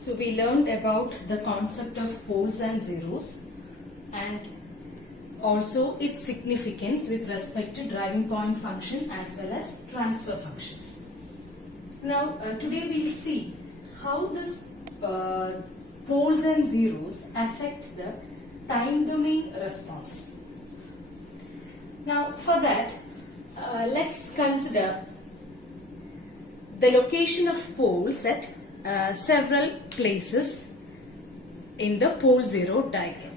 So we learned about the concept of poles and zeros and also its significance with respect to driving point function as well as transfer functions. Now today we will see how this poles and zeros affect the time domain response. Now for that let's consider the location of poles at several places in the pole zero diagram.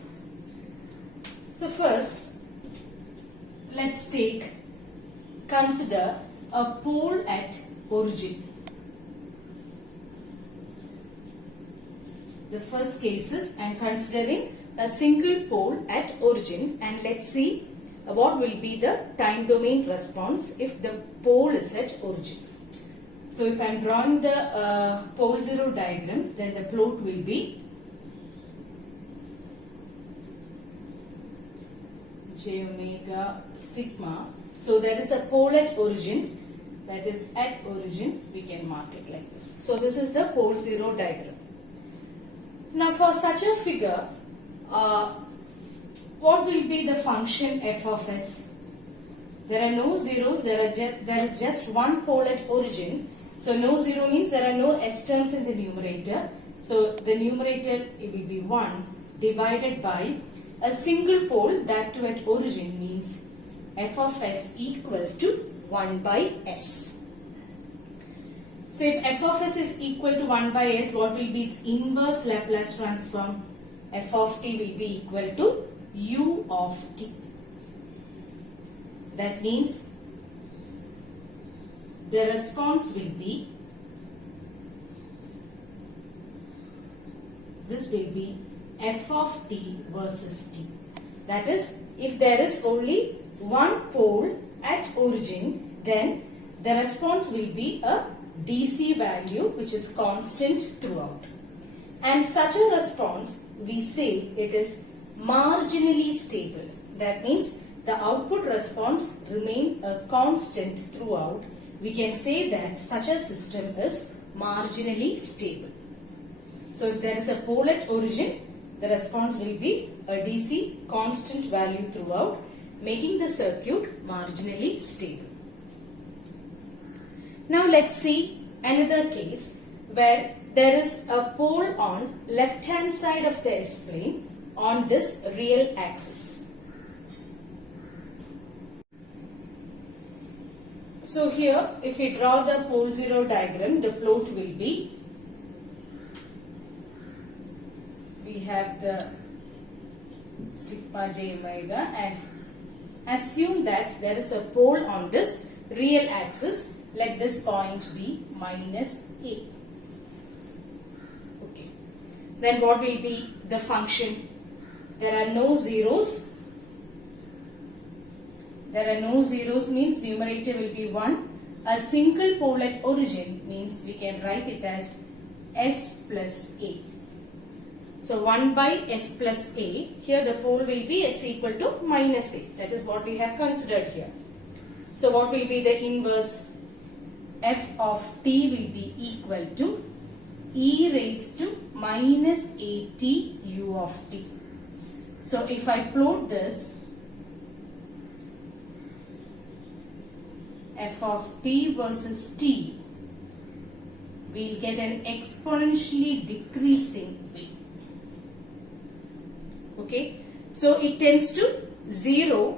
So first let's consider a pole at origin. The first case is I am considering a single pole at origin, and let's see what will be the time domain response if the pole is at origin. So if I am drawing the pole zero diagram, then the plot will be j omega sigma. So there is a pole at origin, that is at origin, we can mark it like this. So this is the pole zero diagram. Now for such a figure, what will be the function f of s? There are no zeros, there is just one pole at origin. So no zero means there are no s terms in the numerator. So the numerator it will be 1 divided by a single pole, that too at origin, means f of s equal to 1 by s. So if f of s is equal to 1 by s, what will be its inverse Laplace transform? F of t will be equal to u of t. That means the response will be, this will be f of t versus t. That is, if there is only one pole at origin, then the response will be a DC value which is constant throughout. And such a response, we say it is marginally stable. That means the output response remain a constant throughout. We can say that such a system is marginally stable. So if there is a pole at origin, the response will be a DC constant value throughout, making the circuit marginally stable. Now let's see another case where there is a pole on left hand side of the S-plane on this real axis. So here, if we draw the pole zero diagram, the plot will be, we have the sigma j omega, and assume that there is a pole on this real axis. Let this point be minus a. Okay. Then what will be the function? There are no zeros. There are no zeros means numerator will be 1. A single pole at origin means we can write it as s plus a. So 1 by s plus a. Here the pole will be s equal to minus a. That is what we have considered here. So what will be the inverse? F of t will be equal to e raised to minus at u of t. So if I plot this, f of t versus t, we will get an exponentially decreasing way. Okay, so it tends to 0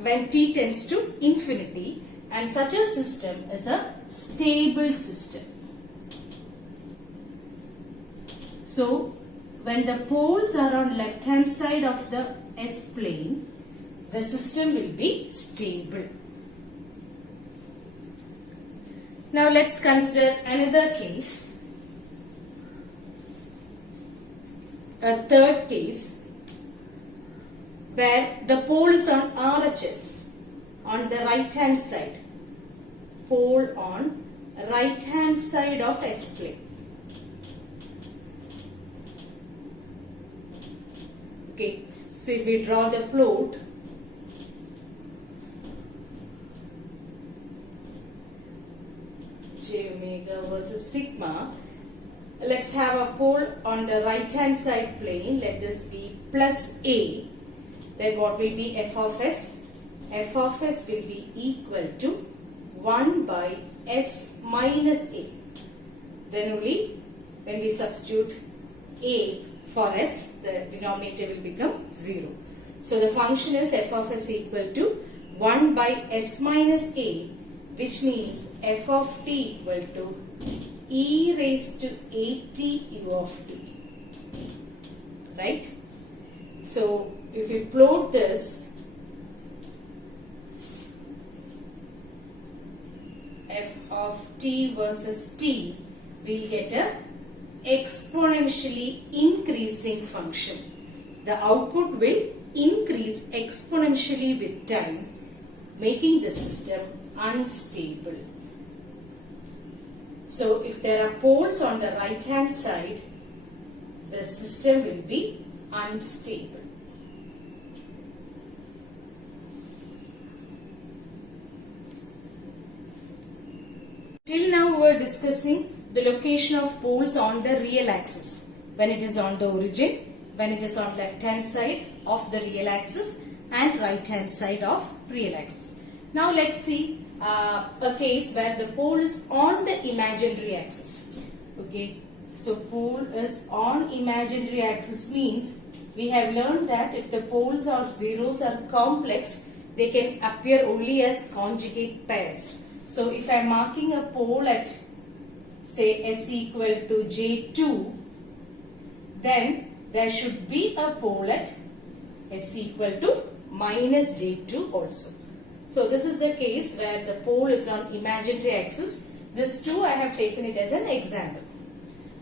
when t tends to infinity, and such a system is a stable system. So when the poles are on left hand side of the S-plane, the system will be stable. Now let's consider another case, a third case, where the pole is on RHS on the right hand side, pole on right hand side of S-plane. Okay, so if we draw the plot, j omega versus sigma, let's have a pole on the right hand side plane. Let this be plus a. Then what will be f of s? F of s will be equal to 1 by s minus a. Then only when we substitute a for s, the denominator will become 0. So the function is f of s equal to 1 by s minus a, which means f of t equal to e raised to at u of t. Right? So if we plot this, f of t versus t, we'll get a exponentially increasing function. The output will increase exponentially with time, making the system unstable. So if there are poles on the right hand side, the system will be unstable. Till now we are discussing the location of poles on the real axis. When it is on the origin, when it is on left hand side of the real axis and right hand side of real axis. Now let's see a case where the pole is on the imaginary axis. Okay, so pole is on imaginary axis means we have learned that if the poles or zeros are complex, they can appear only as conjugate pairs. So if I am marking a pole at say s equal to j2, then there should be a pole at s equal to minus j2 also. So this is the case where the pole is on imaginary axis. This 2 I have taken it as an example.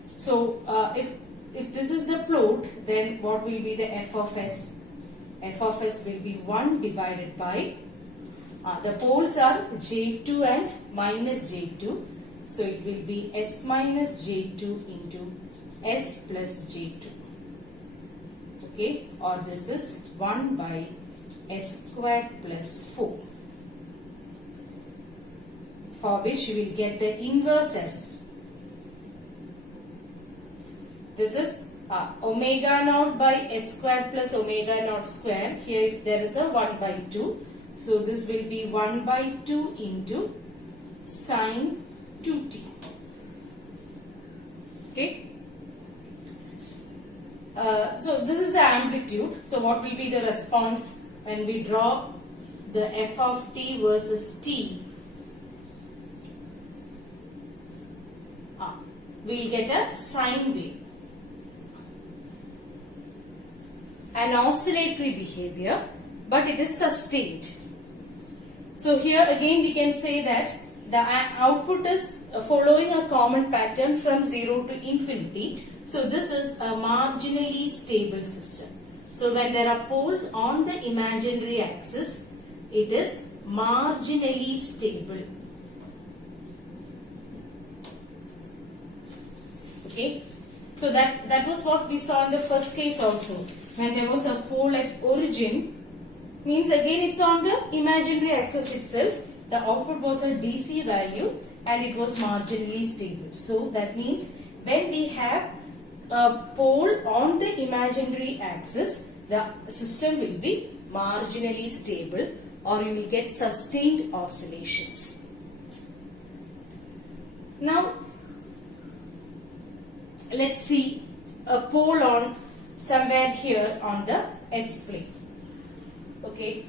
So if this is the plot, then what will be the f of s? F of s will be 1 divided by, the poles are j2 and minus j2. So it will be s minus j2 into s plus j2. Okay, or this is 1 by s squared plus 4. For which you will get the inverse s. This is omega naught by s squared plus omega naught square. Here if there is a 1 by 2. So this will be 1 by 2 into sine 2t. Okay. So this is the amplitude. So what will be the response when we draw the f of t versus t? We will get a sine wave. An oscillatory behavior, but it is sustained. So here again we can say that the output is following a common pattern from 0 to infinity. So this is a marginally stable system. So when there are poles on the imaginary axis, it is marginally stable. Okay. So that was what we saw in the first case also. When there was a pole at origin, means again it's on the imaginary axis itself. The output was a DC value and it was marginally stable. So that means when we have a pole on the imaginary axis, the system will be marginally stable or you will get sustained oscillations. Now let's see a pole on somewhere here on the S plane. Okay,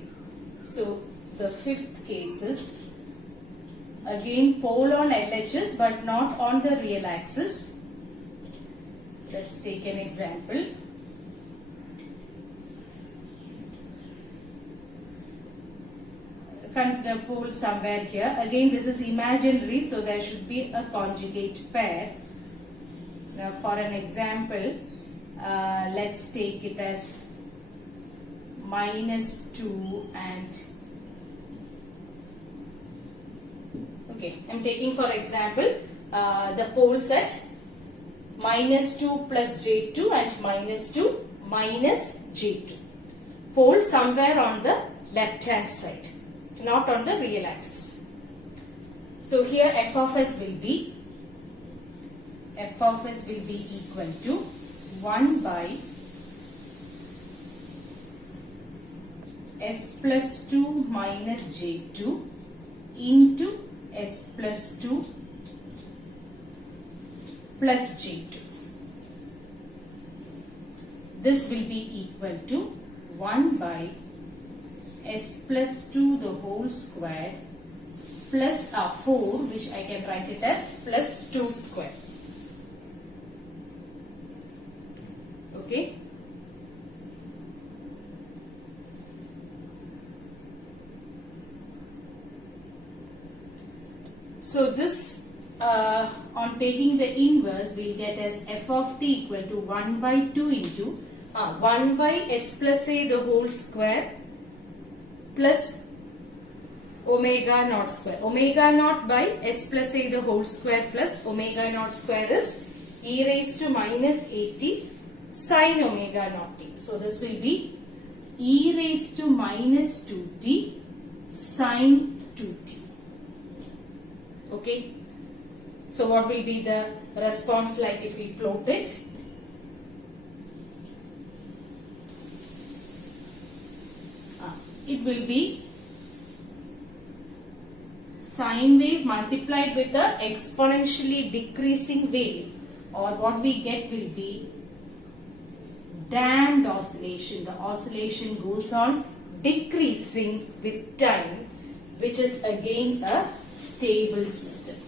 so the fifth case is again pole on LHS but not on the real axis. Let's take an example. Consider pole somewhere here. Again this is imaginary, so there should be a conjugate pair. Now for an example, let's take it as -2 and okay, I'm taking for example the poles at -2 plus j2 and -2 minus j2. Pole somewhere on the left hand side, not on the real axis. So here f of s will be f of s will be equal to 1 by s plus 2 minus j2 into s plus 2 plus j2. This will be equal to 1 by s plus 2 the whole square plus 4, which I can write it as plus 2 square. Okay. So this on taking the inverse, we'll get as f of t equal to 1 by 2 into 1 by s plus a the whole square plus omega naught square. Omega naught by s plus a the whole square plus omega naught square is e raised to minus at sine omega naught t. So this will be e raised to minus 2t sine 2t. Okay. So what will be the response like if we plot it? It will be sine wave multiplied with the exponentially decreasing wave, or what we get will be damped oscillation. The oscillation goes on decreasing with time, which is again a stable system.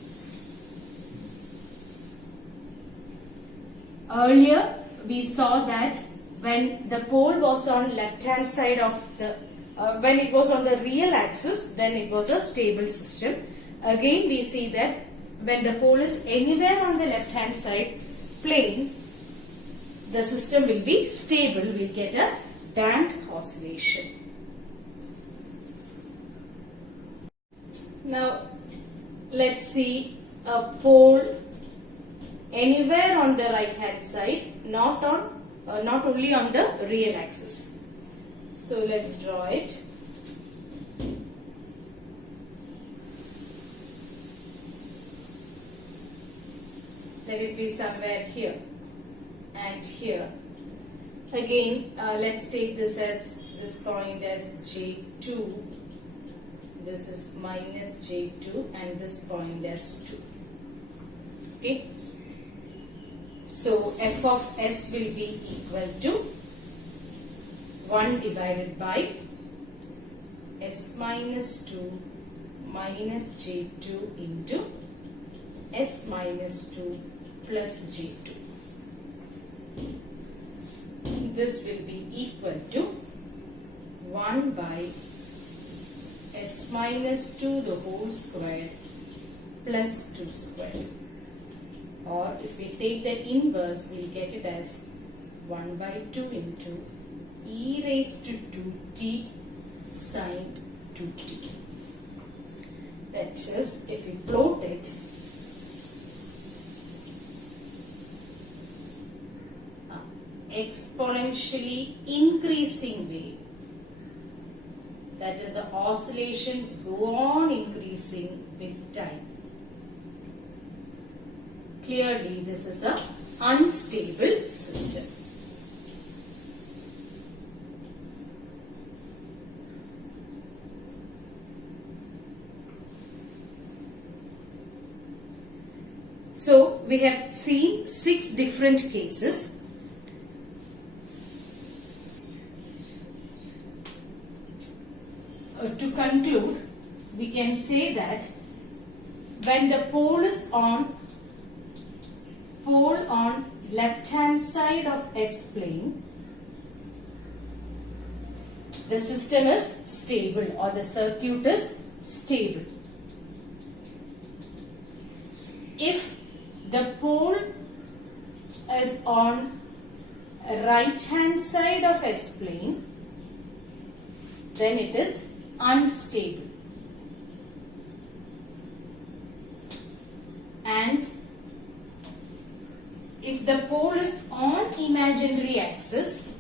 Earlier we saw that when the pole was on left hand side of the when it was on the real axis, then it was a stable system. Again we see that when the pole is anywhere on the left hand side plane, the system will be stable. We get a damped oscillation. Now let's see a pole anywhere on the right hand side, not only on the real axis. So let's draw it. Let it be somewhere here and here. Again, let's take this point as J2. This is minus J2 and this point as 2. Okay. So f of s will be equal to 1 divided by s minus 2 minus j2 into s minus 2 plus j2. This will be equal to 1 by s minus 2 the whole square plus 2 square. Or if we take the inverse, we will get it as 1 by 2 into e raised to 2t sine 2t. That is, if we plot it, exponentially increasing wave. That is, the oscillations go on increasing with time. Clearly, this is an unstable system. So, we have seen 6 different cases. To conclude, we can say that when the pole is on left hand side of S plane, the system is stable or the circuit is stable. If the pole is on right hand side of S plane, then it is unstable. And if the pole is on imaginary axis,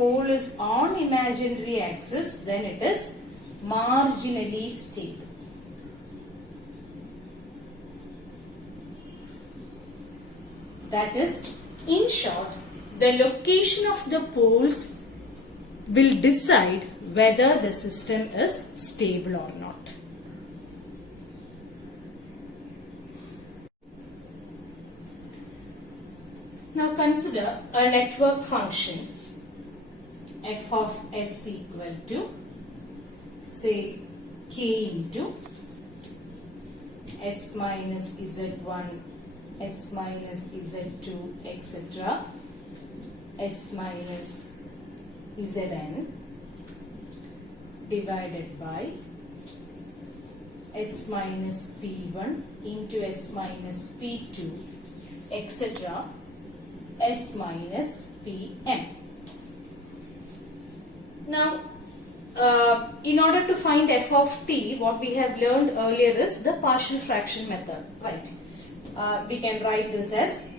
pole is on imaginary axis, then it is marginally stable. That is, in short, the location of the poles will decide whether the system is stable or not. Now consider a network function f of s equal to, say, k into s minus z1, s minus z2, etc., s minus zn divided by s minus p1 into s minus p2, etc., s minus pm. Now, in order to find f of t, what we have learned earlier is the partial fraction method, right? We can write this as,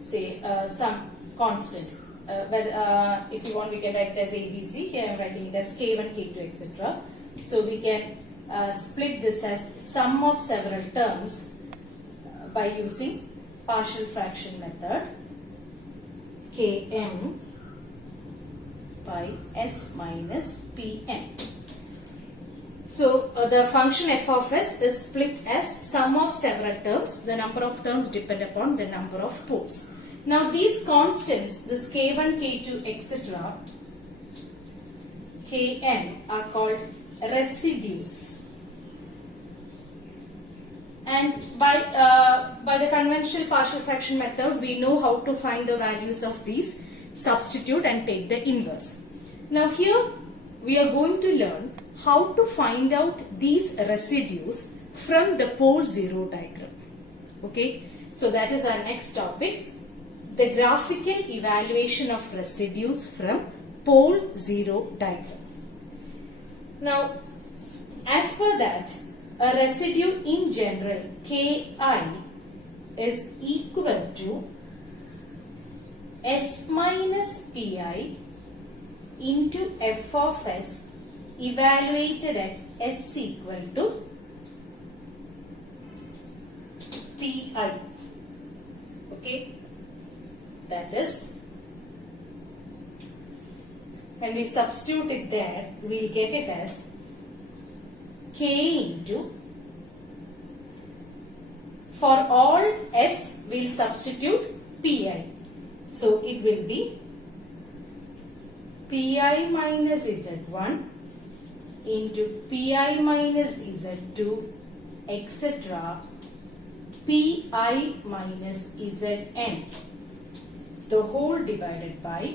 say, some constant. If you want, we can write it as ABC. Here I am writing it as K1, K2, etc. So we can split this as sum of several terms by using partial fraction method, Km by S minus Pm. So the function f of s is split as sum of several terms. The number of terms depend upon the number of poles. Now these constants, this k1, k2, etc., kn, are called residues. And by the conventional partial fraction method, we know how to find the values of these, substitute and take the inverse. Now here we are going to learn how to find out these residues from the pole zero diagram. Okay, so that is our next topic, the graphical evaluation of residues from pole zero diagram. Now, as per that, a residue in general Ki is equal to S minus Pi into f of s evaluated at s equal to Pi. Okay, that is, when we substitute it there, we will get it as k into, for all s we will substitute Pi. So it will be Pi minus z1 into Pi minus z2, etc., Pi minus zn, the whole divided by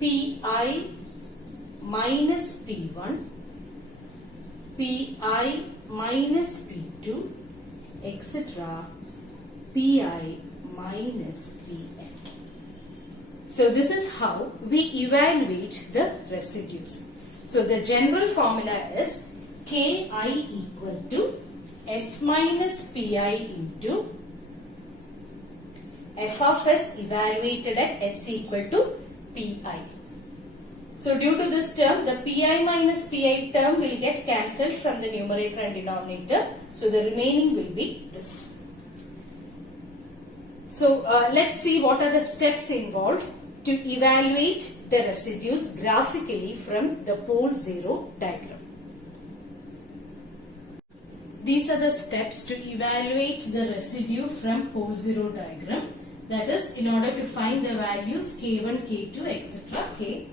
Pi minus P1, Pi minus P2, etc., Pi minus Pn. So this is how we evaluate the residues. So the general formula is Ki equal to S minus Pi into f of s evaluated at s equal to Pi. So due to this term, the Pi minus Pi term will get cancelled from the numerator and denominator. So the remaining will be this. So let's see what are the steps involved to evaluate the residues graphically from the pole zero diagram. These are the steps to evaluate the residue from pole zero diagram. That is, in order to find the values K1, K2, etc., Ki.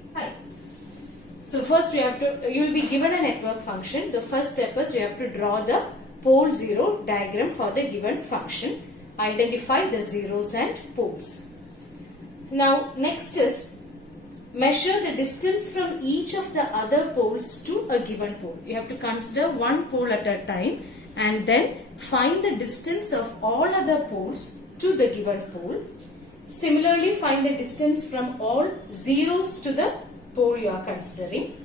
So first you will be given a network function. The first step is you have to draw the pole zero diagram for the given function. Identify the zeros and poles. Now next is measure the distance from each of the other poles to a given pole. You have to consider one pole at a time and then find the distance of all other poles to the given pole. Similarly, find the distance from all zeros to the pole you are considering.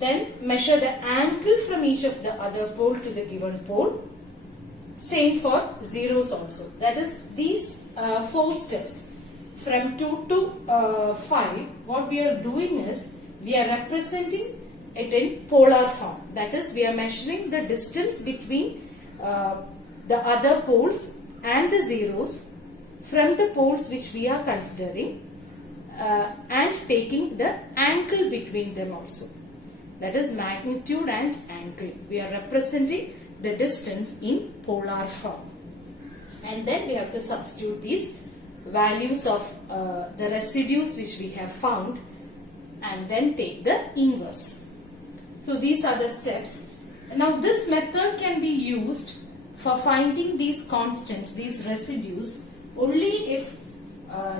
Then measure the angle from each of the other pole to the given pole. Same for zeros also. That is, these 4 steps from 2 to 5, what we are doing is we are representing it in polar form. That is, we are measuring the distance between the other poles and the zeros from the poles which we are considering and taking the angle between them also. That is magnitude and angle. We are representing the distance in polar form. And then we have to substitute these values of the residues which we have found and then take the inverse. So these are the steps. Now this method can be used for finding these constants, these residues, only if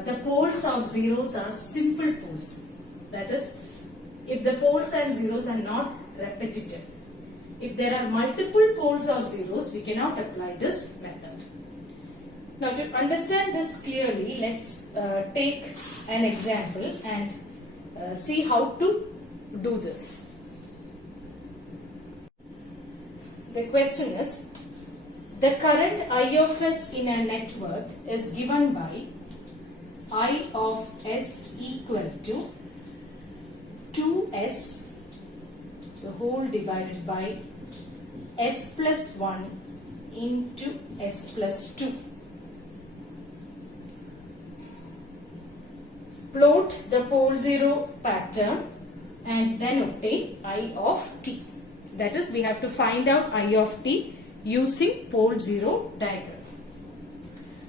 the poles of zeros are simple poles. That is, if the poles and zeros are not repetitive. If there are multiple poles of zeros, we cannot apply this method. Now to understand this clearly, let's take an example and see how to do this. The question is, the current I of s in a network is given by I of s equal to 2s the whole divided by s plus 1 into s plus 2. Plot the pole 0 pattern and then obtain I of t. That is, we have to find out I of t using pole 0 diagram.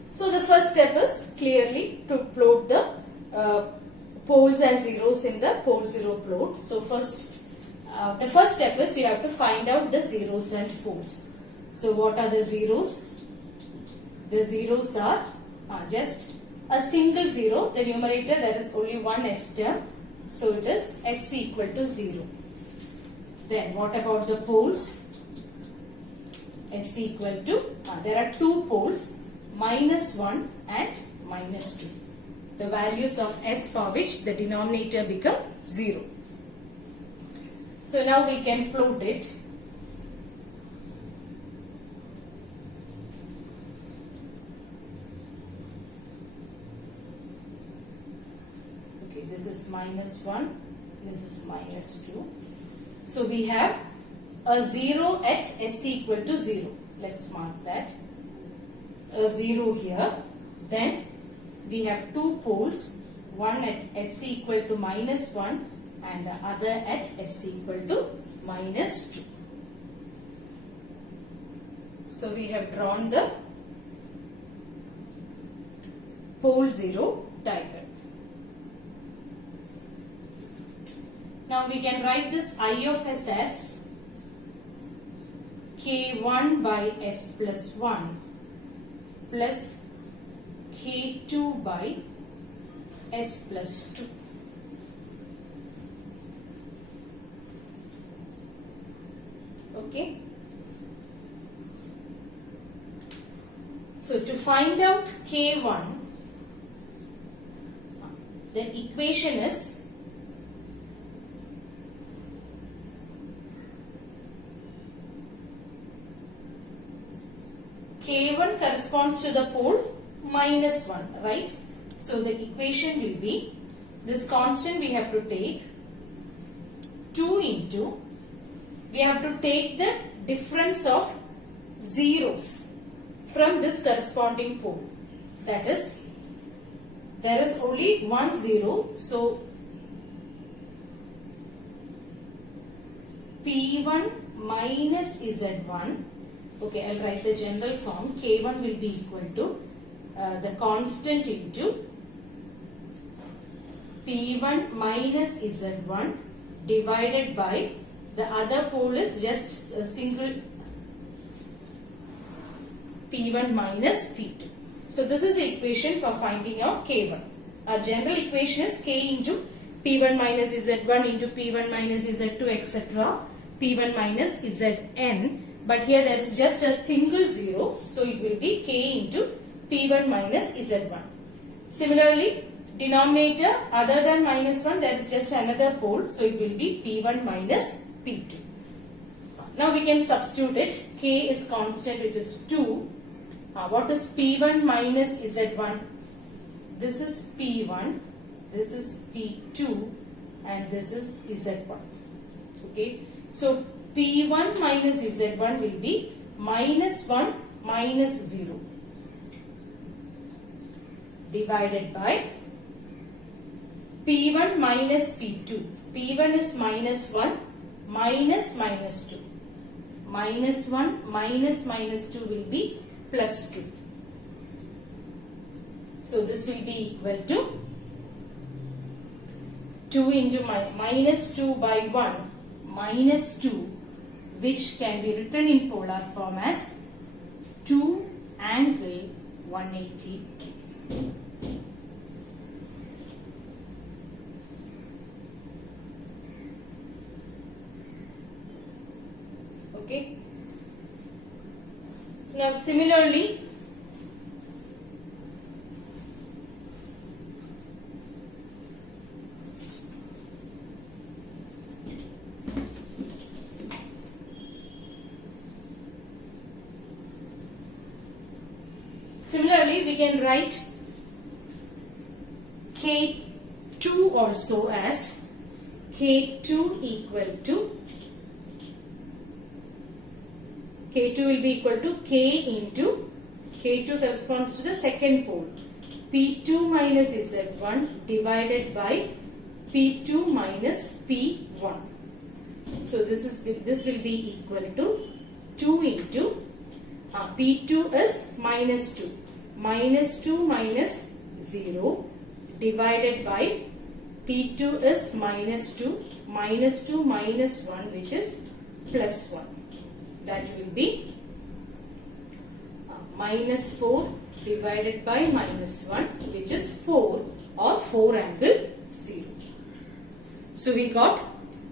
So the first step is clearly to plot the poles and zeros in the pole 0 plot. So the first step is you have to find out the zeros and poles. So what are the zeros? The zeros are just a single 0. The numerator, there is only one s term. So it is s equal to 0. Then what about the poles? S equal to, there are 2 poles, -1 and -2. The values of s for which the denominator become 0. So now we can plot it. Okay, this is -1, this is -2. So we have a 0 at s equal to 0. Let's mark that. A 0 here. Then we have 2 poles, one at s equal to -1 and the other at s equal to -2. So we have drawn the pole 0 diagram. Now we can write this I of s as k1 by s plus 1 plus k2 by s plus 2. Okay. So to find out k1, the equation is k1 corresponds to the pole -1, right? So the equation will be, this constant we have to take 2 into, we have to take the difference of zeros from this corresponding pole. That is, there is only one 0, so P1 minus Z1. Okay, I'll write the general form. K1 will be equal to the constant into P1 minus Z1 divided by the other pole is just a single P1 minus P2. So this is the equation for finding out K1. Our general equation is K into P1 minus Z1 into P1 minus Z2 etc. P1 minus Zn. But here there is just a single 0. So it will be K into P1 minus Z1. Similarly, denominator other than -1 there is just another pole. So it will be P1 minus P2. Now we can substitute it. K is constant, it is 2. What is P1 minus Z1? This is P1, this is P2 and this is Z1. Okay. So P1 minus Z1 will be minus 1 minus 0 divided by P1 minus P2. P1 is minus 1 minus minus 2. Minus 1 minus minus 2 will be plus 2. So this will be equal to 2 into minus 2 by 1 minus 2, which can be written in polar form as 2 angle 180. Okay. Now similarly, we can write K2 also as K2 equal to K2 will be equal to K into K2 corresponds to the second pole, P2 minus Z1 divided by P2 minus P1. So this will be equal to 2 into P2 is minus 2. Minus 2 minus 0 divided by P2 is minus 2. Minus 2 minus 1, which is plus 1. That will be minus 4 divided by minus 1, which is 4 or 4 angle 0. So we got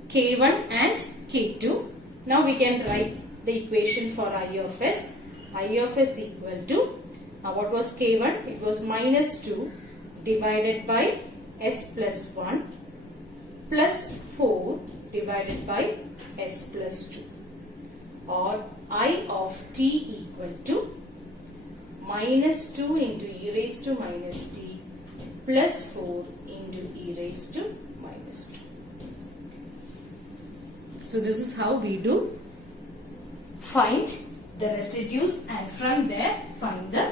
K1 and K2. Now we can write the equation for I of S. I of S equal to, what was K1? It was minus 2 divided by S plus 1 plus 4 divided by S plus 2. Or I of t equal to minus 2 into e raised to minus t plus 4 into e raised to minus 2. So this is how we do find the residues and from there find the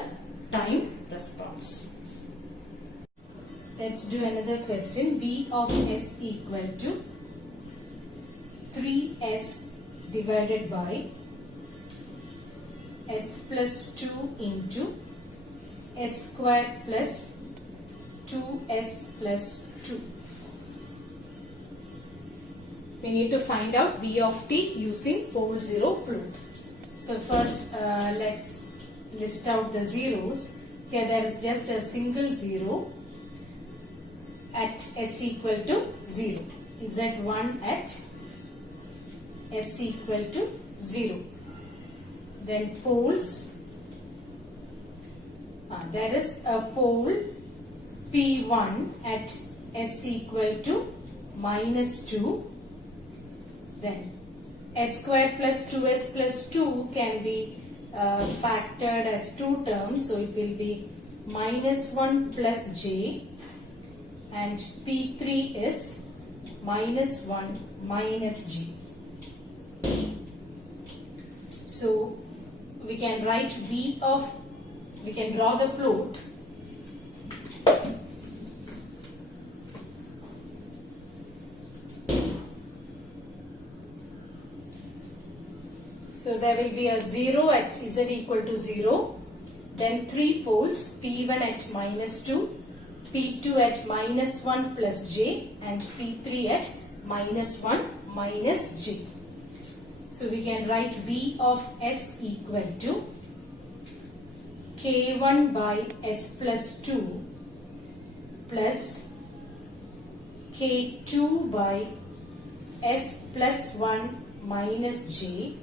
time response. Let's do another question. V of S equal to 3S divided by S plus 2 into S squared plus 2S plus 2. We need to find out V of t using pole 0 fluid. So first let's list out the zeros. Here there is just a single 0 at S equal to 0. Z1 at S equal to 0. Then poles. There is a pole P1 at S equal to minus 2. Then S square plus 2S plus 2 can be factored as two terms. So it will be minus 1 plus J. And P3 is minus 1 minus G. So we can write we can draw the plot. So there will be a 0 at Z equal to 0. Then 3 poles, P1 at minus 2, P2 at minus 1 plus J and P3 at minus 1 minus J. So we can write V of S equal to K1 by S plus 2 plus K2 by S plus 1 minus J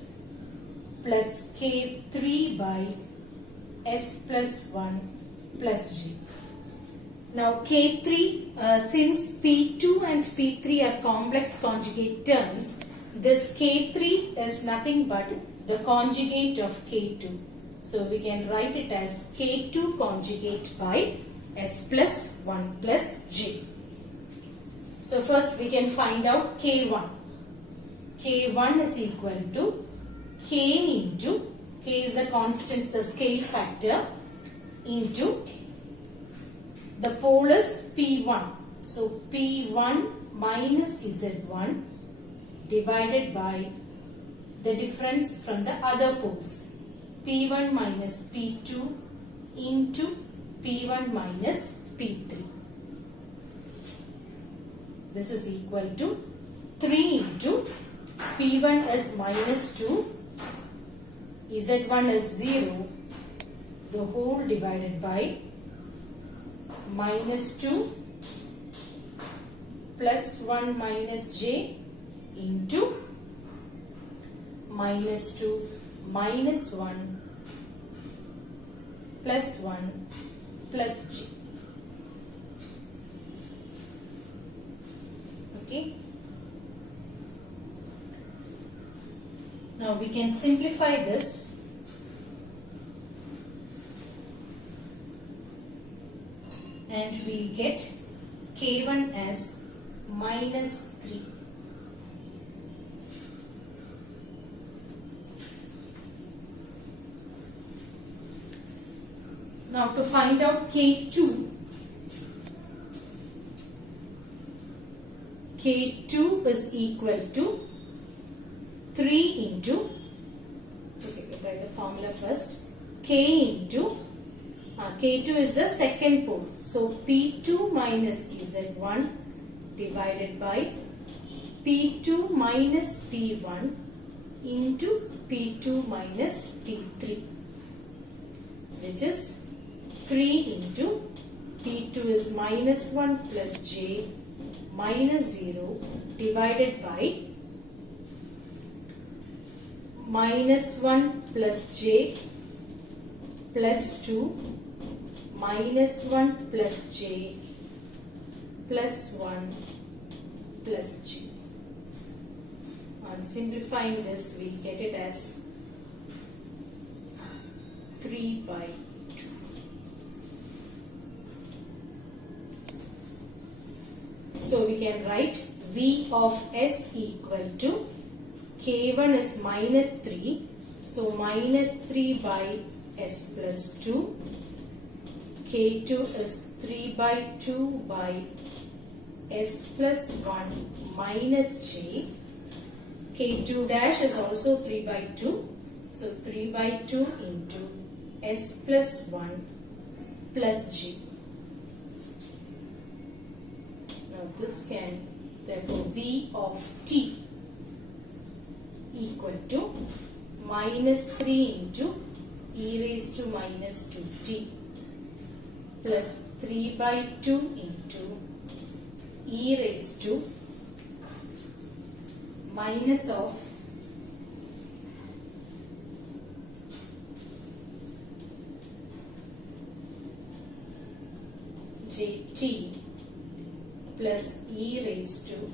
plus K3 by S plus 1 plus J. Now K3, since P2 and P3 are complex conjugate terms, this K3 is nothing but the conjugate of K2. So we can write it as K2 conjugate by S plus 1 plus J. So first we can find out K1. K1 is equal to K into, K is a constant, the scale factor, into the pole is P1. So P1 minus Z1 divided by the difference from the other poles. P1 minus P2 into P1 minus P3. This is equal to 3 into P1 is minus 2, Z1 is 0, the whole divided by minus 2 plus 1 minus J into minus 2 minus 1 plus 1 plus J. Okay. Now we can simplify this. And we'll get K1 as minus 3. Now to find out K2, K2 is equal to 3 into, okay, we'll write the formula first, K into, K2 is the second pole, so P2 minus Z1 divided by P2 minus P1 into P2 minus P3, which is 3 into P2 is minus 1 plus J minus 0 divided by minus 1 plus J plus 2 minus 1 plus J plus 1 plus J. On simplifying this, we get it as 3 by 2. So we can write V of S equal to K1 is minus 3. So minus 3 by S plus 2. K2 is 3 by 2 by S plus 1 minus J. K2 dash is also 3 by 2. So 3 by 2 into S plus 1 plus J. Now this can, therefore V of T equal to minus 3 into e raised to minus 2t plus 3 by 2 into e raised to minus of jt plus e raised to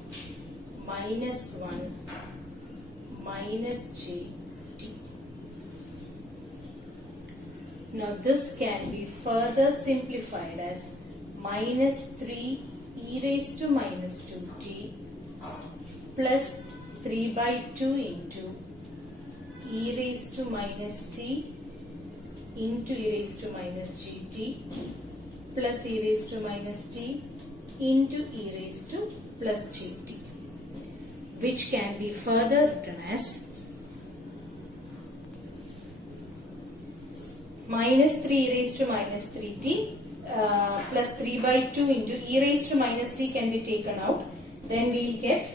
minus 1 minus j. Now this can be further simplified as minus 3 e raised to minus 2t plus 3 by 2 into e raised to minus t into e raised to minus gt plus e raised to minus t into e raised to plus gt, which can be further written as minus 3 e raised to minus 3t plus 3 by 2 into e raised to minus t can be taken out. Then we will get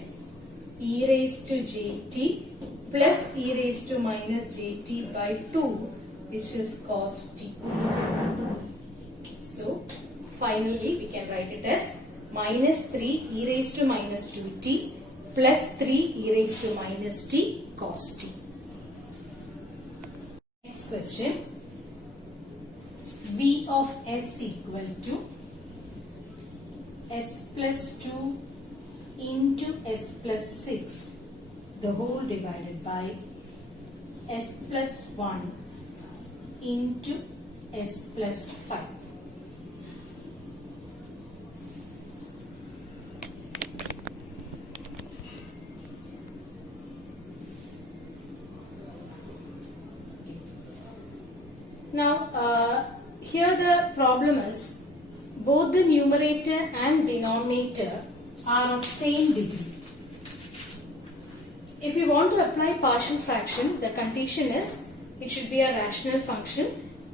e raised to jt plus e raised to minus jt by 2, which is cos t. So finally we can write it as minus 3 e raised to minus 2t plus 3 e raised to minus t cos t. Next question. V of S equal to S plus 2 into S plus 6 the whole divided by s plus 1 into s plus 5. Now, here the problem is both the numerator and denominator are of same degree. If you want to apply partial fraction, the condition is it should be a rational function.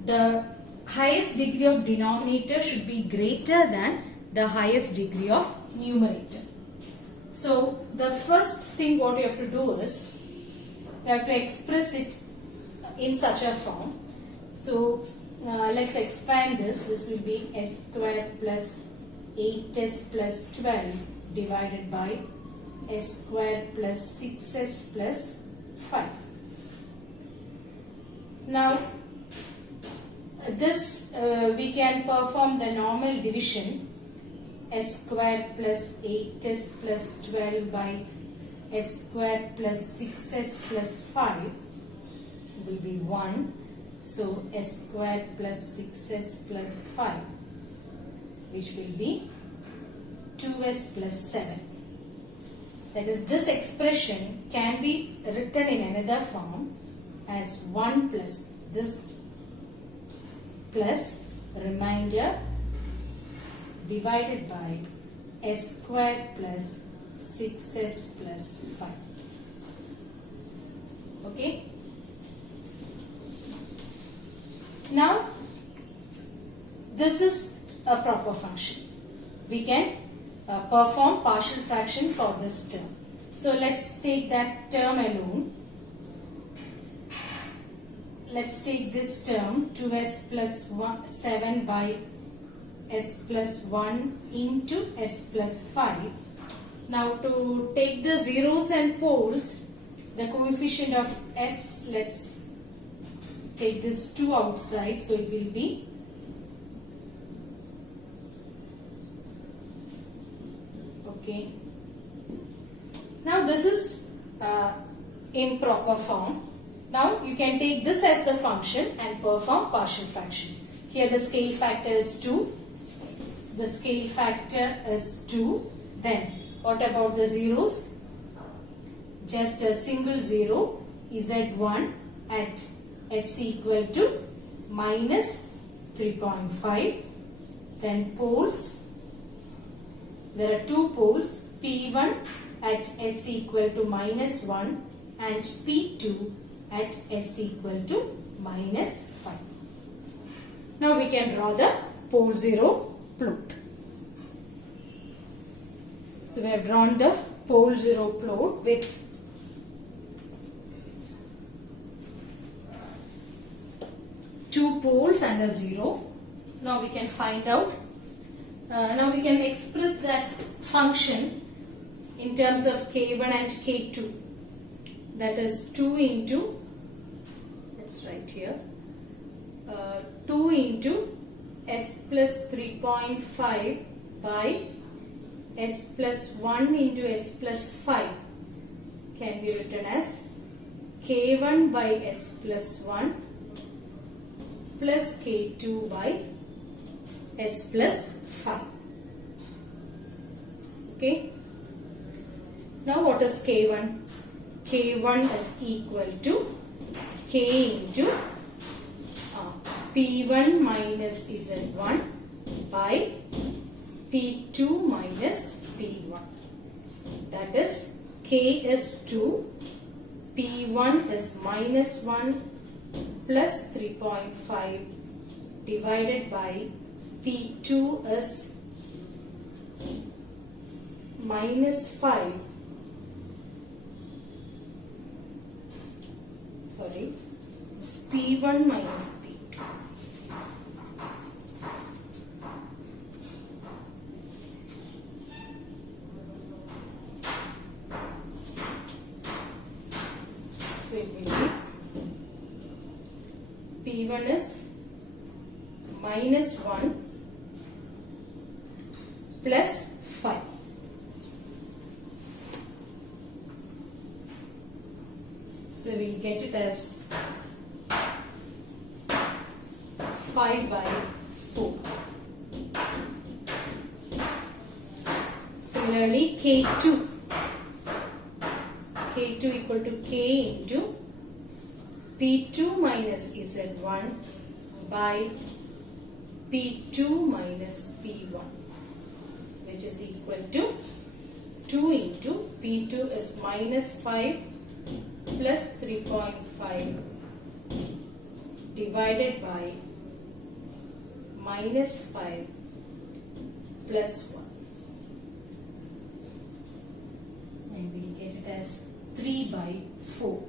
The highest degree of denominator should be greater than the highest degree of numerator. So, the first thing what you have to do is you have to express it in such a form. So, let's expand this. This will be s squared plus 8s plus 12 divided by s squared plus 6s plus 5. Now, this we can perform the normal division. S squared plus 8s plus 12 by s squared plus 6s plus 5 will be 1. So, s squared plus 6s plus 5, which will be 2s plus 7. That is, this expression can be written in another form as 1 plus this plus remainder divided by s squared plus 6s plus 5. Okay. Now, this is a proper function. We can perform partial fraction for this term. So, let's take that term alone. Let's take this term 2s plus 7 by s plus 1 into s plus 5. Now, to take the zeros and poles, the coefficient of s, let's take this 2 outside, so it will be okay. Now this is in proper form. Now you can take this as the function and perform partial fraction. Here the scale factor is 2. The scale factor is 2. Then what about the zeros? Just a single zero, z1 at s equal to minus 3.5. Then poles, there are 2 poles, P1 at s equal to minus 1 and P2 at s equal to minus 5. Now we can draw the pole 0 plot. So we have drawn the pole 0 plot with two poles and a 0. Now we can find out. Now we can express that function in terms of k1 and k2. That is 2 into, let's write here, 2 into s plus 3.5 by s plus 1 into s plus 5 can be written as k1 by s plus 1 plus k2 by s plus 5. Okay. Now what is k1? K1 is equal to k into P1 minus Z1 by P2 minus P1. That is, k is 2, P1 is minus 1 plus 3.5 divided by P2 is minus 5. Sorry, it's P1 minus P2. So it will be P1 is minus 1 plus 5. get it as 5 by 4. Similarly, K2 equal to K into P2 minus Z1 by P2 minus P1, which is equal to 2 into P2 is minus 5 plus 3.5 divided by minus 5 plus 1, and we will get it as 3 by 4.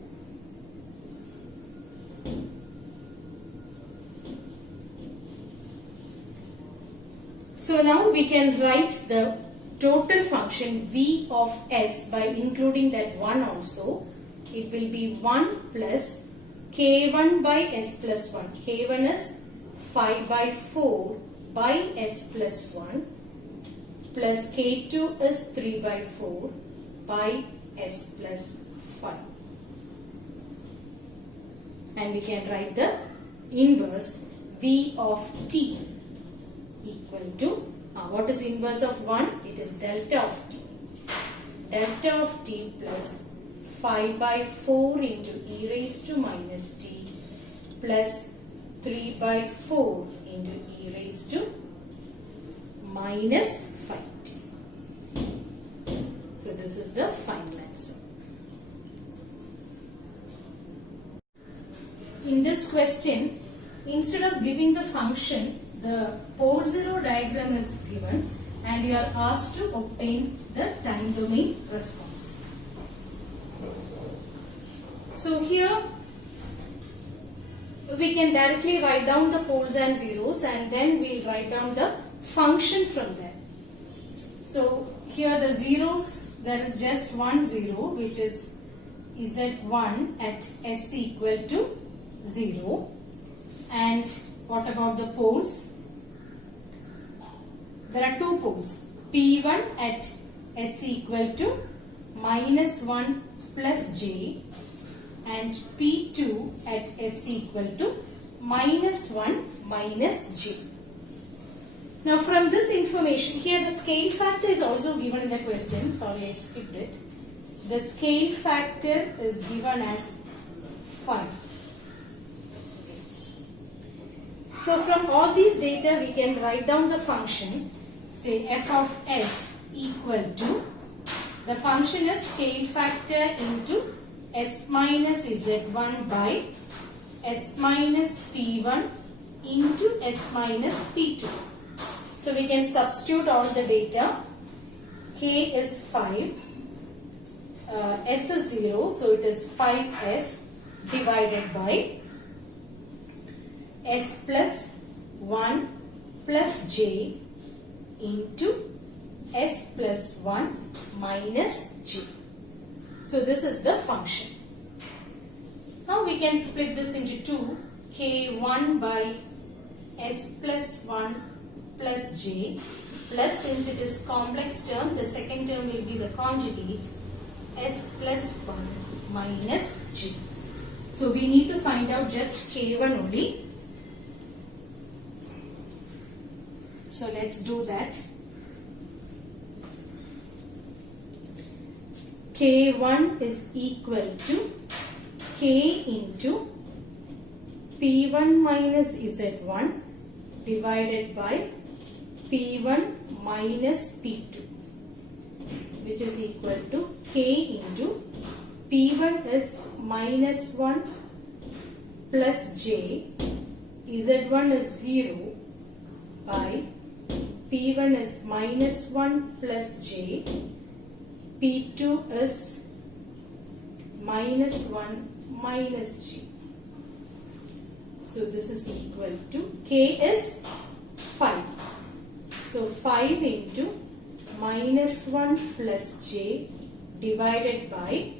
So now we can write the total function v of s by including that 1 also. It will be 1 plus k1 by s plus 1. k1 is 5 by 4 by s plus 1 plus k2 is 3 by 4 by s plus 5. And we can write the inverse v of t equal to, what is inverse of 1? It is delta of t. Delta of t plus 5 by 4 into e raised to minus t plus 3 by 4 into e raised to minus 5t. So this is the final answer. In this question, instead of giving the function, the pole zero diagram is given and you are asked to obtain the time domain response. So here we can directly write down the poles and zeros and then we will write down the function from there. So here the zeros, there is just one zero, which is Z1 at S equal to 0. And what about the poles? There are two poles, P1 at S equal to minus 1 plus j and P2 at S equal to minus 1 minus j. Now from this information, here the scale factor is also given in the question. Sorry, I skipped it. The scale factor is given as 5. So from all these data, we can write down the function. Say f of s equal to, the function is scale factor into s minus z1 by s minus p1 into s minus p2. So we can substitute all the data. K is 5, s is 0, so it is 5s divided by s plus 1 plus j into s plus 1 minus j. So this is the function. Now we can split this into two. K1 by s plus 1 plus j plus, since it is complex term, the second term will be the conjugate, s plus 1 minus j. So we need to find out just K1 only. So let's do that. K1 is equal to K into P1 minus Z1 divided by P1 minus P2, which is equal to K into P1 is minus 1 plus J, Z1 is 0 by P1 is minus 1 plus J, P2 is minus 1 minus J. So this is equal to, K is 5. So 5 into minus 1 plus J divided by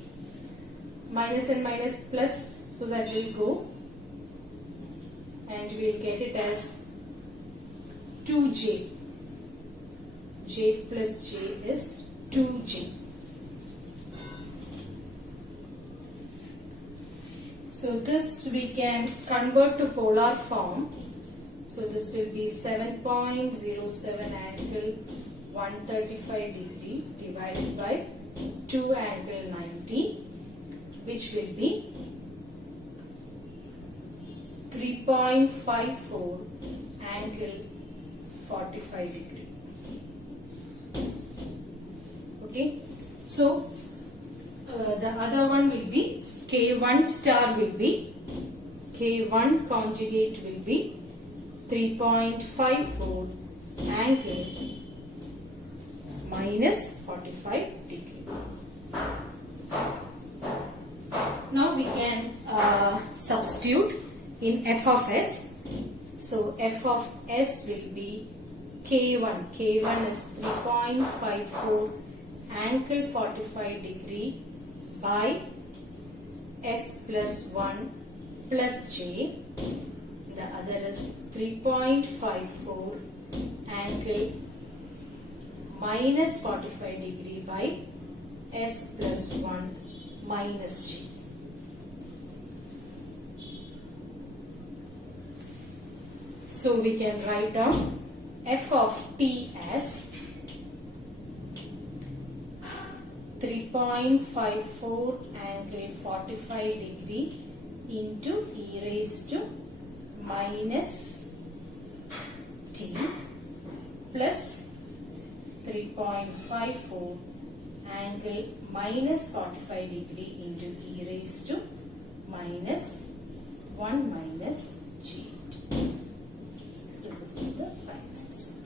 minus and minus plus, so that will go and we will get it as 2J. J plus J is 2J. So this we can convert to polar form. So this will be 7.07 angle 135 degree divided by 2 angle 90, which will be 3.54 angle 45 degree. Okay. So the other one will be K1 star will be K1 conjugate will be 3.54 angle minus 45 degree. Now we can substitute in f of s. So f of s will be K1. K1 is 3.54 angle 45 degree by s plus 1 plus j. The other is 3.54 angle minus 45 degree by s plus 1 minus j. So we can write down f of t as 3.54 angle 45 degree into e raised to minus t plus 3.54 angle minus 45 degree into e raised to minus 1 minus g. So this is the final answer.